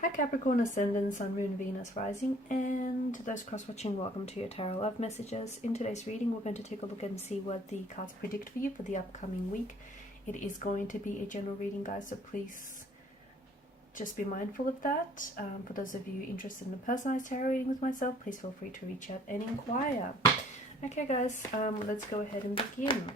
Hi Capricorn, Ascendant, Sun, Moon, Venus, Rising, and those cross-watching, welcome to your Tarot Love Messages. In today's reading, we're going to take a look and see what the cards predict for you for the upcoming week. It is going to be a general reading, guys, so please just be mindful of that. For those of you interested in a personalized tarot reading with myself, please feel free to reach out and inquire. Okay, guys, let's go ahead and begin.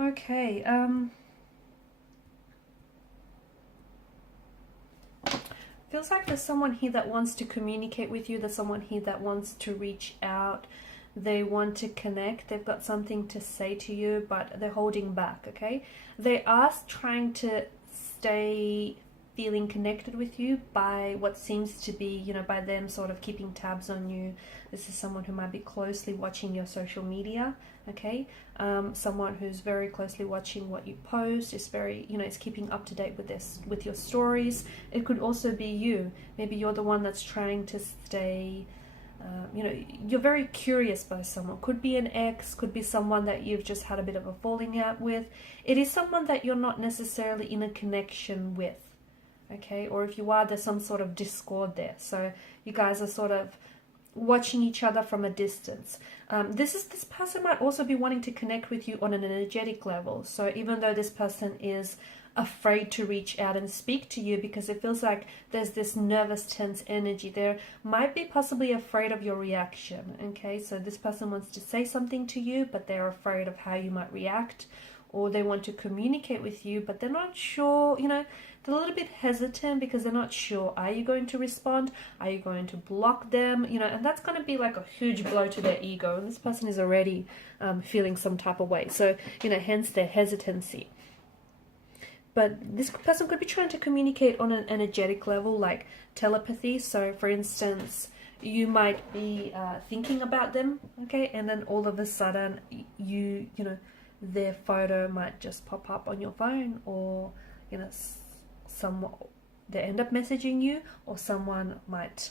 Okay, feels like there's someone here that wants to communicate with you. There's someone here that wants to reach out. They want to connect. They've got something to say to you, but they're holding back, okay? They are trying to stay feeling connected with you by what seems to be, you know, by them sort of keeping tabs on you. This is someone who might be closely watching your social media, okay? Someone who's very closely watching what you post, is very, you know, is keeping up to date with this, with your stories. It could also be you. Maybe you're the one that's trying to stay, you know, you're very curious by someone. Could be an ex, could be someone that you've just had a bit of a falling out with. It is someone that you're not necessarily in a connection with, okay? Or if you are, there's some sort of discord there. So you guys are sort of watching each other from a distance. This person might also be wanting to connect with you on an energetic level. So even though this person is afraid to reach out and speak to you because it feels like there's this nervous, tense energy, there might be possibly afraid of your reaction, okay? So this person wants to say something to you, but they're afraid of how you might react, or they want to communicate with you, but they're not sure, you know, they're a little bit hesitant because they're not sure. Are you going to respond? Are you going to block them? You know, and that's going to be like a huge blow to their ego. And this person is already feeling some type of way. So, you know, hence their hesitancy. But this person could be trying to communicate on an energetic level, like telepathy. So, for instance, you might be thinking about them, okay? And then all of a sudden, you know, their photo might just pop up on your phone, or, you know, they end up messaging you, or someone might,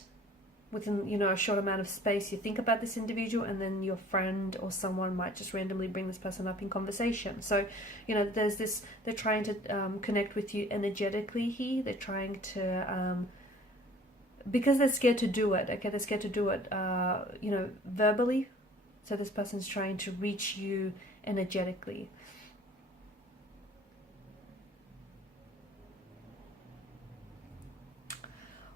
within, you know, a short amount of space, you think about this individual, and then your friend or someone might just randomly bring this person up in conversation. So, you know, there's this, they're trying to connect with you energetically here. They're trying to, because they're scared to do it, okay? They're scared to do it, you know, verbally. So this person's trying to reach you energetically.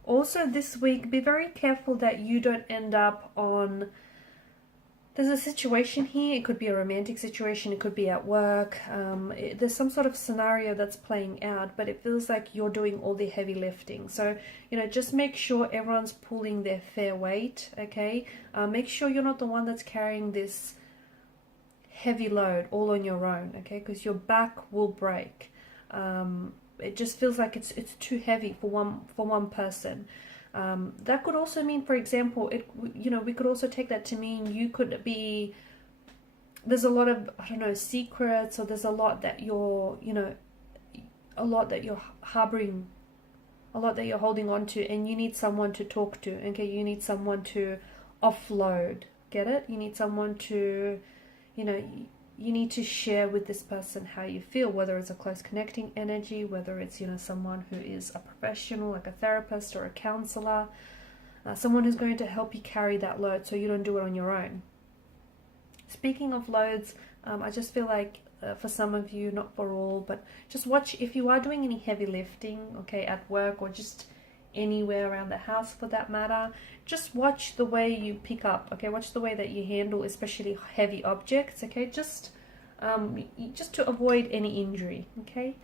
Also this week, be very careful that you don't end up on, there's a situation here, it could be a romantic situation, it could be at work, there's some sort of scenario that's playing out, but it feels like you're doing all the heavy lifting. So, you know, just make sure everyone's pulling their fair weight, okay? Make sure you're not the one that's carrying this heavy load all on your own, okay? Because your back will break. It just feels like it's too heavy for one person. That could also mean, for example, you know, we could also take that to mean you could be, there's a lot of, I don't know, secrets, or there's a lot that you're, you know, a lot that you're harboring, a lot that you're holding on to, and you need someone to talk to, okay? You need someone to offload, get it? You need someone to, you know, you need to share with this person how you feel, whether it's a close connecting energy, whether it's, you know, someone who is a professional, like a therapist or a counselor, someone who's going to help you carry that load so you don't do it on your own. Speaking of loads, I just feel like for some of you, not for all, but just watch if you are doing any heavy lifting, okay, at work or just anywhere around the house for that matter, just watch the way you pick up, okay? Watch the way that you handle especially heavy objects, okay? Just to avoid any injury, okay?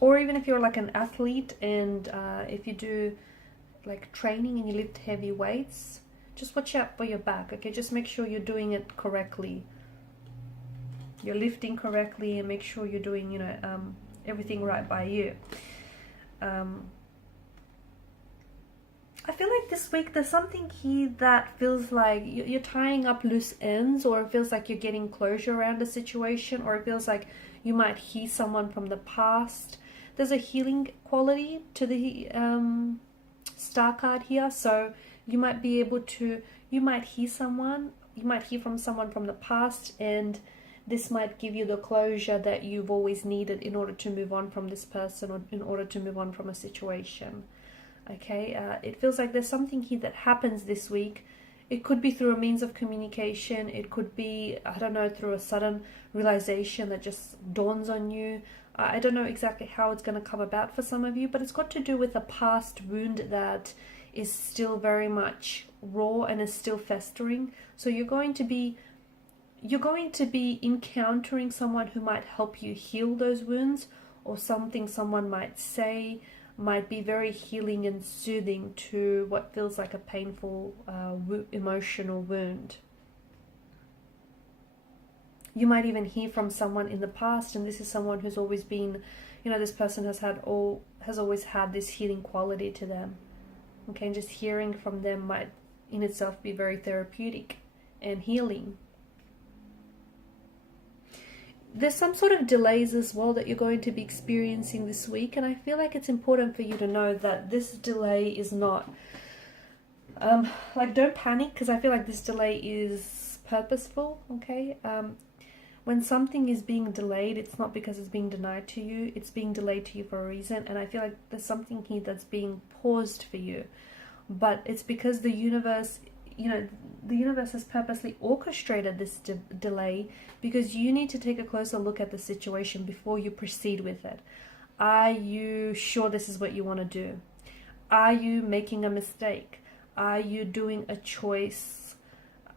Or even if you're like an athlete, and if you do like training and you lift heavy weights, just watch out for your back, okay? Just make sure you're doing it correctly. You're lifting correctly, and make sure you're doing, you know, everything right by you. I feel like this week there's something here that feels like you're tying up loose ends, or it feels like you're getting closure around a situation, or it feels like you might hear someone from the past. There's a healing quality to the star card here, so you might be able to, you might hear from someone from the past, and this might give you the closure that you've always needed in order to move on from this person, or in order to move on from a situation. Okay, it feels like there's something here that happens this week. It could be through a means of communication. It could be, I don't know, through a sudden realization that just dawns on you. I don't know exactly how it's going to come about for some of you, but it's got to do with a past wound that is still very much raw and is still festering. So you're going to be encountering someone who might help you heal those wounds, or something someone might say might be very healing and soothing to what feels like a painful emotional wound. You might even hear from someone in the past, and this is someone who's always been, you know, this person has always had this healing quality to them. Okay, and just hearing from them might in itself be very therapeutic and healing. There's some sort of delays as well that you're going to be experiencing this week, and I feel like it's important for you to know that this delay is not like, don't panic, because I feel like this delay is purposeful. Okay, when something is being delayed, it's not because it's being denied to you, it's being delayed to you for a reason. And I feel like there's something here that's being paused for you, but it's because the universe, you know, the universe has purposely orchestrated this delay, because you need to take a closer look at the situation before you proceed with it. Are you sure this is what you want to do? Are you making a mistake? Are you doing a choice?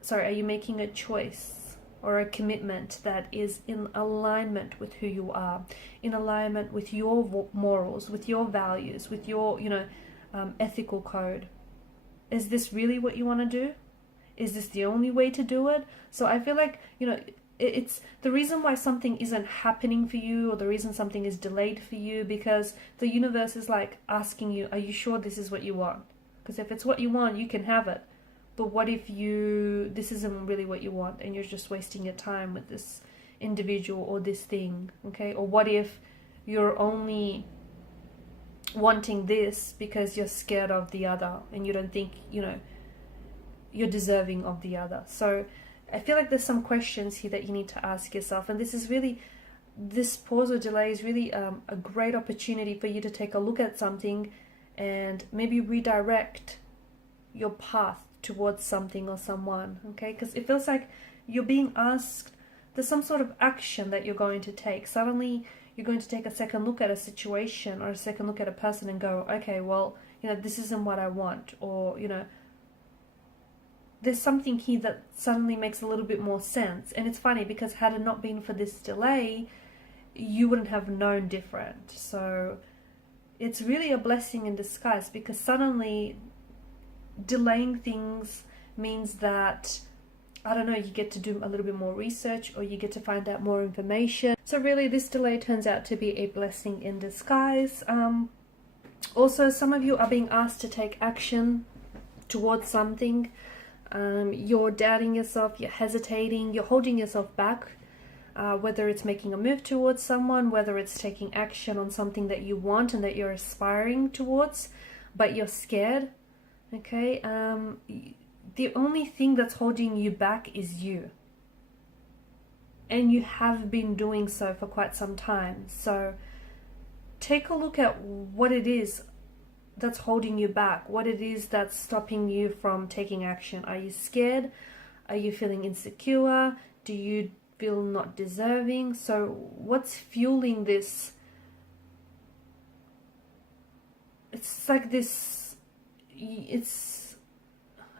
Sorry, are you making a choice or a commitment that is in alignment with who you are, in alignment with your morals, with your values, with your, you know, ethical code? Is this really what you want to do? Is this the only way to do it? So I feel like, you know, it's the reason why something isn't happening for you, or the reason something is delayed for you, because the universe is like asking you, are you sure this is what you want? Because if it's what you want, you can have it. But what if this isn't really what you want, and you're just wasting your time with this individual or this thing, okay? Or what if you're only wanting this because you're scared of the other, and you don't think, you know, you're deserving of the other? So I feel like there's some questions here that you need to ask yourself, and this pause or delay is really a great opportunity for you to take a look at something and maybe redirect your path towards something or someone, okay? Because it feels like you're being asked, there's some sort of action that you're going to take. Suddenly you're going to take a second look at a situation or a second look at a person and go, okay, well, you know, this isn't what I want, or, you know, there's something here that suddenly makes a little bit more sense. And it's funny, because had it not been for this delay, you wouldn't have known different. So it's really a blessing in disguise, because suddenly delaying things means that, I don't know, you get to do a little bit more research, or you get to find out more information. So really this delay turns out to be a blessing in disguise. Also, some of you are being asked to take action towards something. You're doubting yourself, you're hesitating, you're holding yourself back, whether it's making a move towards someone, whether it's taking action on something that you want and that you're aspiring towards, but you're scared. Okay, the only thing that's holding you back is you. And you have been doing so for quite some time. So take a look at what it is that's holding you back, what it is that's stopping you from taking action. Are you scared? Are you feeling insecure? Do you feel not deserving? So what's fueling this? It's like this, it's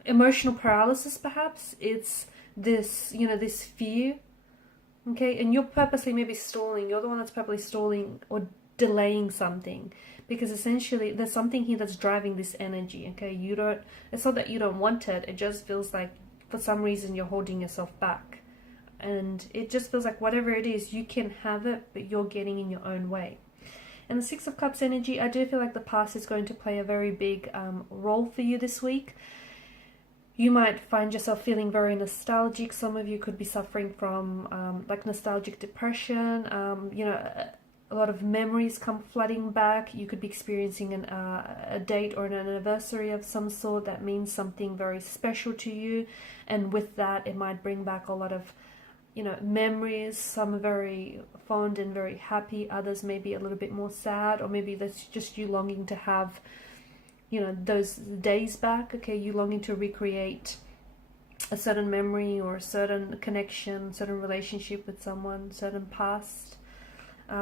emotional paralysis perhaps. It's this, you know, this fear. Okay, and you're purposely maybe stalling. You're the one that's purposely stalling or delaying something. because essentially there's something here that's driving this energy, okay? It's not that you don't want it, it just feels like for some reason you're holding yourself back. And it just feels like whatever it is, you can have it, but you're getting in your own way. And the Six of Cups energy, I do feel like the past is going to play a very big role for you this week. You might find yourself feeling very nostalgic. Some of you could be suffering from like nostalgic depression. You know, a lot of memories come flooding back. You could be experiencing a date or an anniversary of some sort that means something very special to you. And with that, it might bring back a lot of, you know, memories. Some are very fond and very happy. Others may be a little bit more sad, or maybe that's just you longing to have, you know, those days back. Okay, you longing to recreate a certain memory or a certain connection, certain relationship with someone, certain past.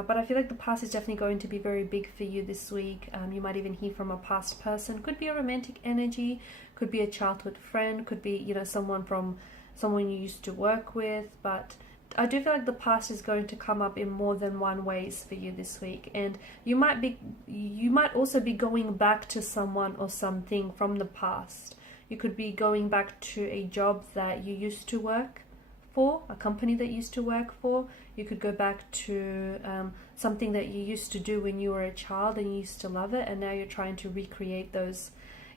But I feel like the past is definitely going to be very big for you this week. You might even hear from a past person. Could be a romantic energy, could be a childhood friend, could be, you know, someone you used to work with. But I do feel like the past is going to come up in more than one ways for you this week. And you might also be going back to someone or something from the past. You could be going back to a job that you used to work for, a company that you used to work for. You could go back to something that you used to do when you were a child and you used to love it, and now you're trying to recreate those,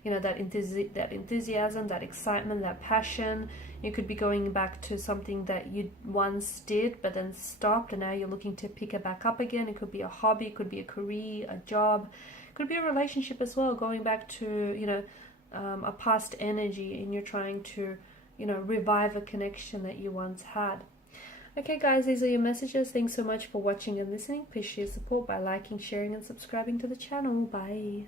you know, that enthusiasm, that excitement, that passion. You could be going back to something that you once did but then stopped, and now you're looking to pick it back up again. It could be a hobby, it could be a career, a job, it could be a relationship as well, going back to, you know, a past energy, and you're trying to, you know, revive a connection that you once had. Okay guys, these are your messages. Thanks so much for watching and listening. Please share support by liking, sharing and subscribing to the channel. Bye.